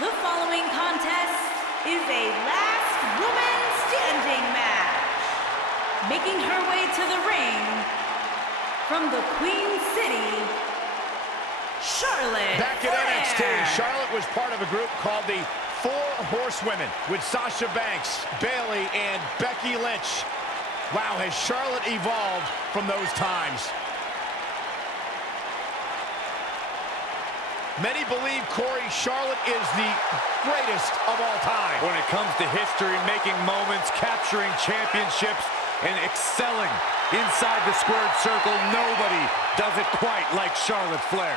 The following contest is a last woman standing match. Making her way to the ring from the Queen City, Charlotte Back at Flair. NXT, Charlotte was part of a group called the Four Horsewomen with Sasha Banks, Bayley, and Becky Lynch. Wow, has Charlotte evolved from those times. Many believe, Corey, Charlotte is the greatest of all time. When it comes to history, making moments, capturing championships, and excelling inside the squared circle, nobody does it quite like Charlotte Flair.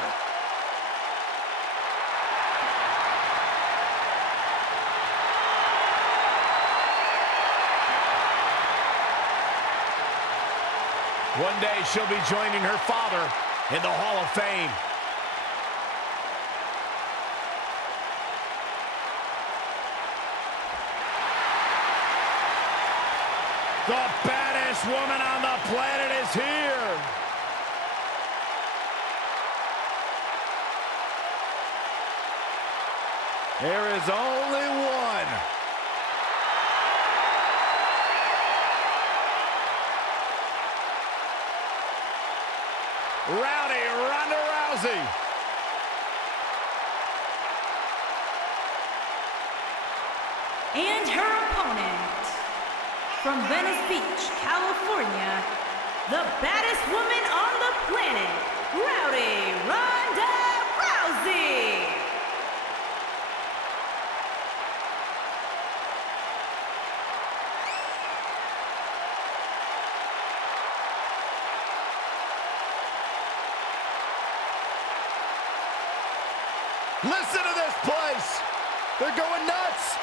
One day she'll be joining her father in the Hall of Fame. The baddest woman on the planet is here. There is only one. Rowdy Ronda Rousey. And her opponent, from Venice Beach, California, the baddest woman on the planet, Rowdy Ronda Rousey. Listen to this place. They're going nuts.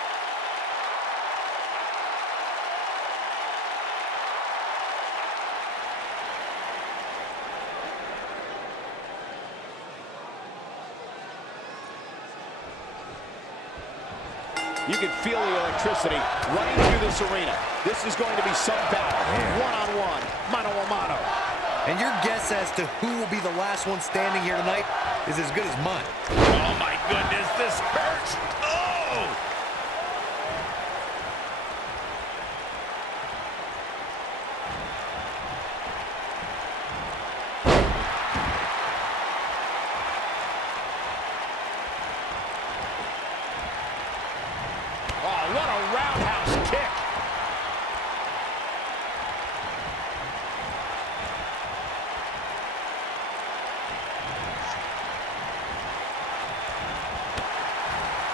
You can feel the electricity running through this arena. This is going to be some battle. One-on-one, mano-a-mano. And your guess as to who will be the last one standing here tonight is as good as mine. Oh, my goodness, this hurts. Oh! Oh, what a roundhouse kick.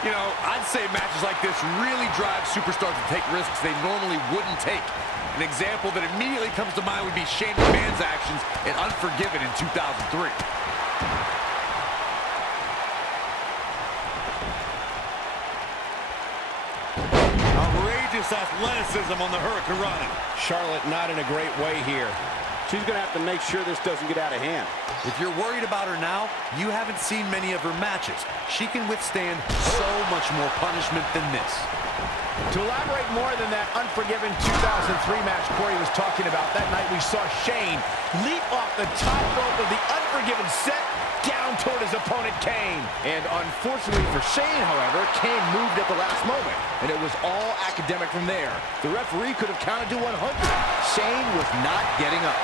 You know, I'd say matches like this really drive superstars to take risks they normally wouldn't take. An example that immediately comes to mind would be Shane McMahon's actions in Unforgiven in 2003. Outrageous athleticism on the Hurricanrana. Charlotte not in a great way here. She's going to have to make sure this doesn't get out of hand. If you're worried about her now, you haven't seen many of her matches. She can withstand so much more punishment than this. To elaborate more than that Unforgiven 2003 match Corey was talking about, that night we saw Shane leap off the top rope of the Unforgiven set down toward his opponent Kane. And unfortunately for Shane, however, Kane moved at the last moment, and it was all academic from there. The referee could have counted to 100. Shane was not getting up.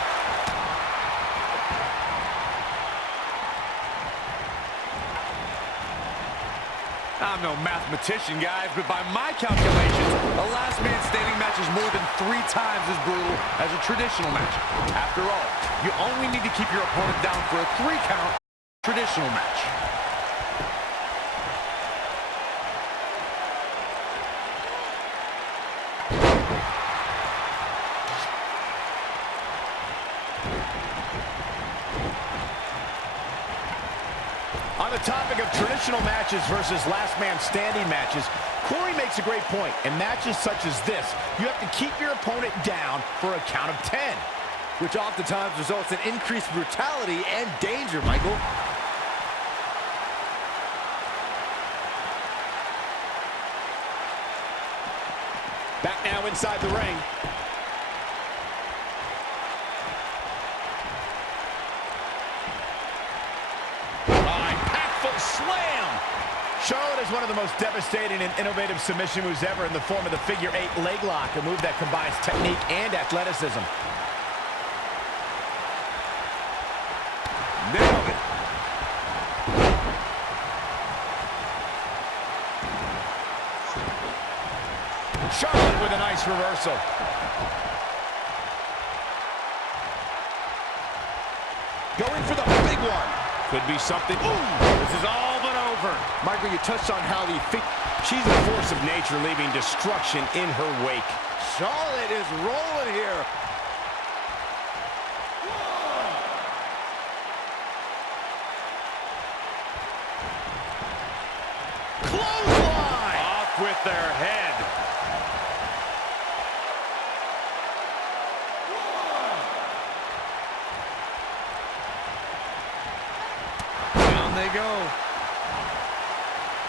I'm no mathematician, guys, but by my calculations, a last man standing match is more than 3 times as brutal as a traditional match. After all, you only need to keep your opponent down for a 3-count traditional match. On the topic of traditional matches versus last man standing matches, Corey makes a great point. In matches such as this, you have to keep your opponent down for a count of 10. Which oftentimes results in increased brutality and danger, Michael. Back now inside the ring. Charlotte is one of the most devastating and innovative submission moves ever in the form of the figure 8 leg lock, a move that combines technique and athleticism. Nailed it. Charlotte with a nice reversal. Going for the big one. Could be something. Ooh, This is all but over. Michael, you touched on how she's a force of nature, leaving destruction in her wake. Charlotte is rolling here. Clothesline! Off with their head. Down they go.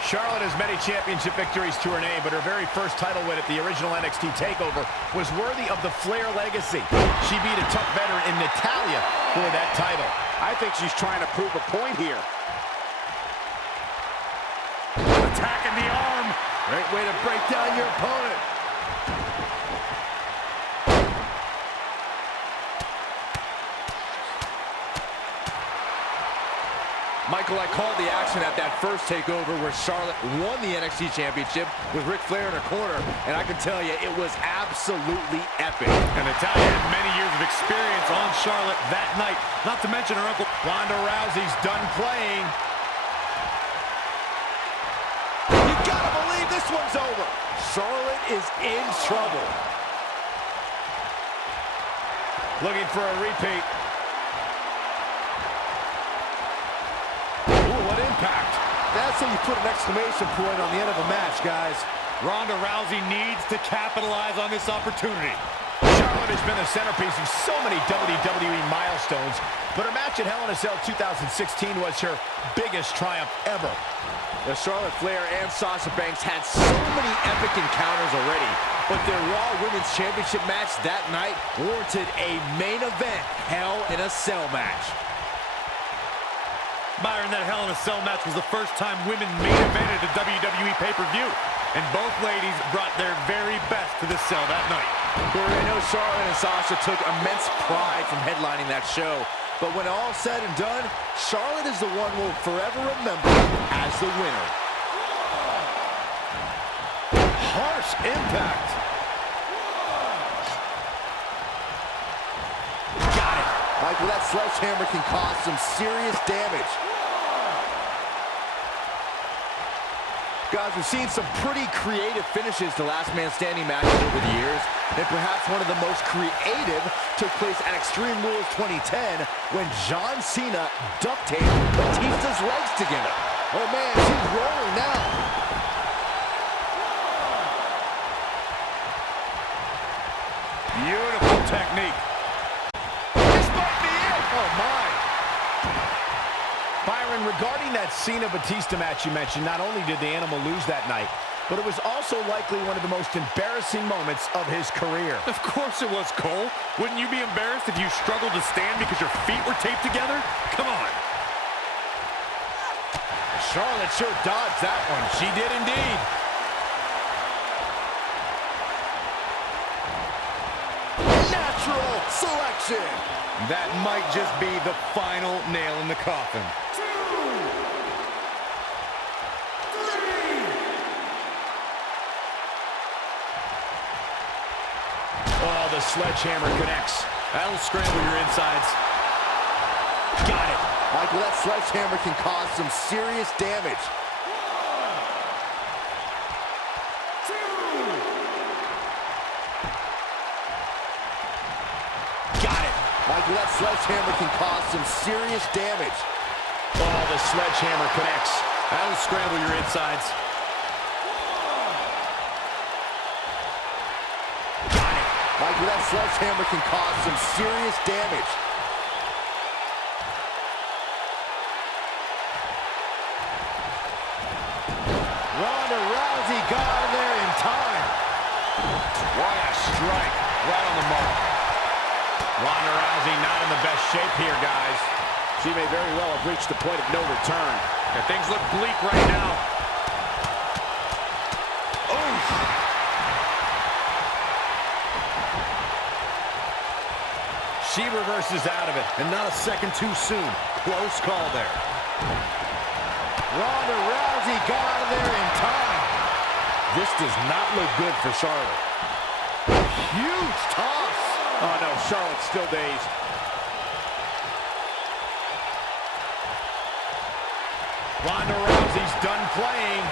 Charlotte has many championship victories to her name, but her very first title win at the original NXT TakeOver was worthy of the Flair legacy. She beat a tough veteran in Natalya for that title. I think she's trying to prove a point here. Attacking the arm. Great way to break down your opponent. Michael, I called the action at that first takeover where Charlotte won the NXT Championship with Ric Flair in her corner, and I can tell you, it was absolutely epic. And Natalya had many years of experience on Charlotte that night, not to mention her uncle. Ronda Rousey's done playing. You gotta believe this one's over. Charlotte is in trouble. Looking for a repeat. Impact. That's how you put an exclamation point on the end of a match, guys. Ronda Rousey needs to capitalize on this opportunity. Charlotte has been the centerpiece of so many WWE milestones, but her match at Hell in a Cell 2016 was her biggest triumph ever. The Charlotte Flair and Sasha Banks had so many epic encounters already, but their Raw Women's Championship match that night warranted a main event Hell in a Cell match. Byron, that Hell in a Cell match was the first time women main evented a WWE pay-per-view, and both ladies brought their very best to this cell that night. Corey, I know Charlotte and Sasha took immense pride from headlining that show, but when all said and done, Charlotte is the one we'll forever remember as the winner. Harsh impact. Got it. Michael, that sledgehammer can cause some serious damage. Guys, we've seen some pretty creative finishes to Last Man Standing matches over the years, and perhaps one of the most creative took place at Extreme Rules 2010 when John Cena duct taped Batista's legs together. Oh man, she's rolling now. Beautiful technique. This might be it. Oh my. Byron, regarding that Cena-Batista match you mentioned, not only did the Animal lose that night, but it was also likely one of the most embarrassing moments of his career. Of course it was, Cole. Wouldn't you be embarrassed if you struggled to stand because your feet were taped together? Come on. Charlotte sure dodged that one. She did indeed. Natural selection. That might just be the final nail in the coffin. Oh, the sledgehammer connects. That'll scramble your insides. Got it. Michael, that sledgehammer can cause some serious damage. Got it. Michael, that sledgehammer can cause some serious damage. Oh, the sledgehammer connects. That'll scramble your insides. Got it. Michael, that sledgehammer can cause some serious damage. Ronda Rousey got out of there in time. What a strike. Right on the mark. Ronda Rousey not in the best shape here, guys. She may very well have reached the point of no return. Yeah, things look bleak right now. she reverses out of it. And not a second too soon. Close call there. Ronda Rousey got out of there in time. This does not look good for Charlotte. Huge toss. Oh no, Charlotte's still dazed. Ronda Rousey's done playing.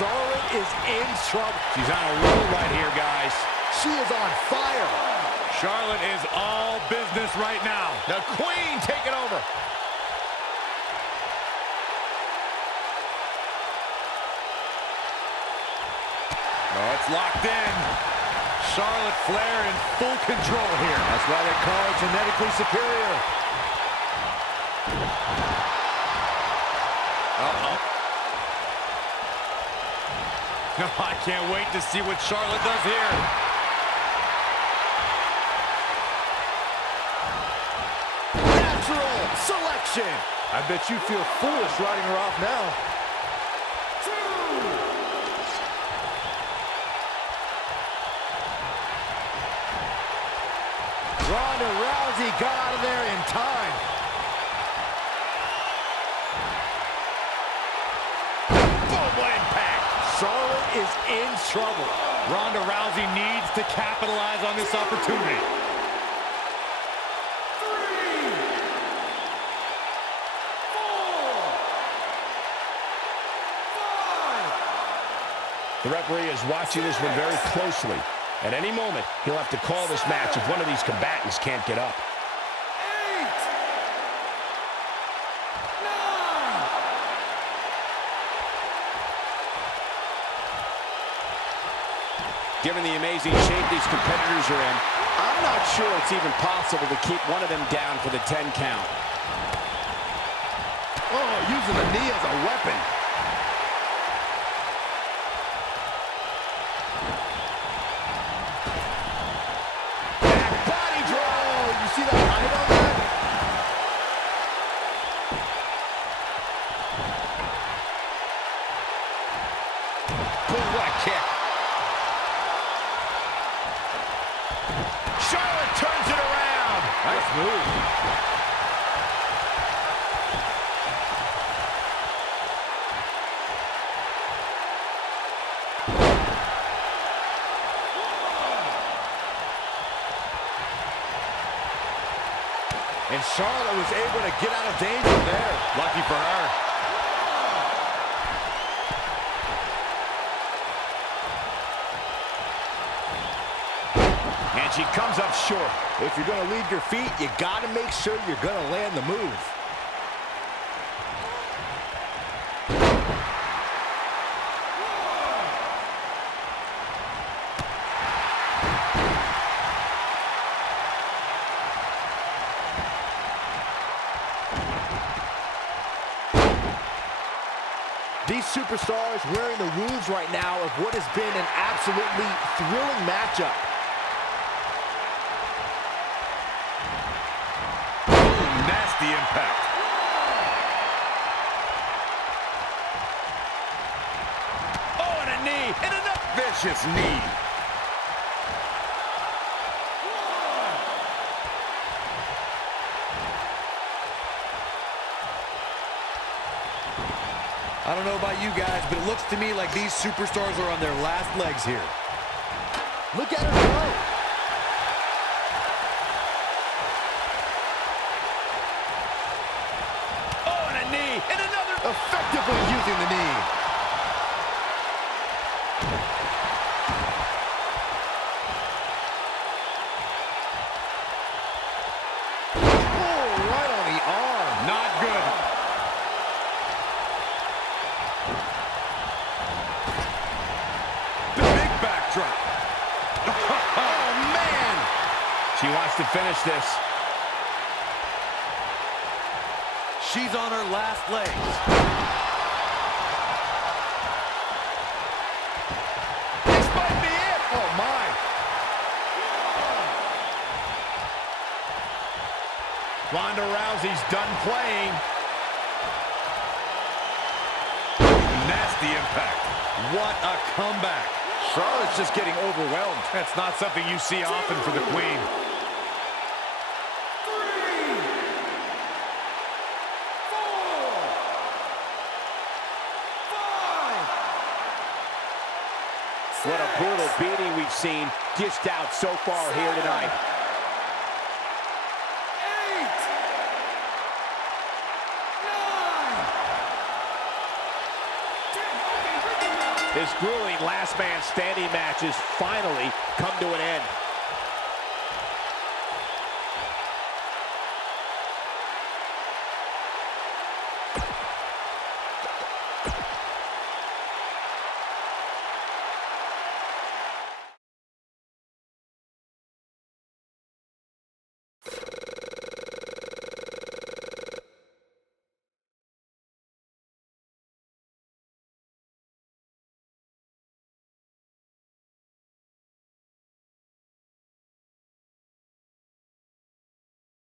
Charlotte is in trouble. She's on a roll right here, guys. She is on fire. Charlotte is all business right now. The Queen taking over. Oh, it's locked in. Charlotte Flair in full control here. That's why they call her genetically superior. Uh-oh. No, I can't wait to see what Charlotte does here. Natural selection. I bet you feel foolish riding her off now. Ronda Rousey got out of there in time. Boom, what impact. Charlotte is in trouble. Ronda Rousey needs to capitalize on this opportunity. The referee is watching this one very closely. At any moment, he'll have to call this match if one of these combatants can't get up. 8, 9. Given the amazing shape these competitors are in, I'm not sure it's even possible to keep one of them down for the 10 count. Oh, using the knee as a weapon. See that height on that? Boom, what a kick. Charlotte turns it around. Nice move. And Charlotte was able to get out of danger there. Lucky for her. And she comes up short. If you're going to leave your feet, you got to make sure you're going to land the move. These superstars wearing the wounds right now of what has been an absolutely thrilling matchup. Ooh, nasty impact. Oh, and a knee, and another Vicious knee. I don't know about you guys, but it looks to me like these superstars are on their last legs here. Look at her go. Oh, and a knee, and another. Effectively using the knee. Oh, right on the arm. Not good. The big backdrop. Oh, man. She wants to finish this. She's on her last legs. This might be it. Oh, my. Ronda Rousey's done playing. Nasty impact. What a comeback. Charlotte's just getting overwhelmed. That's not something you see often for the Queen. What a brutal beating we've seen dished out so far here tonight. 8, 9, 10. This grueling last man standing match has finally come to an end.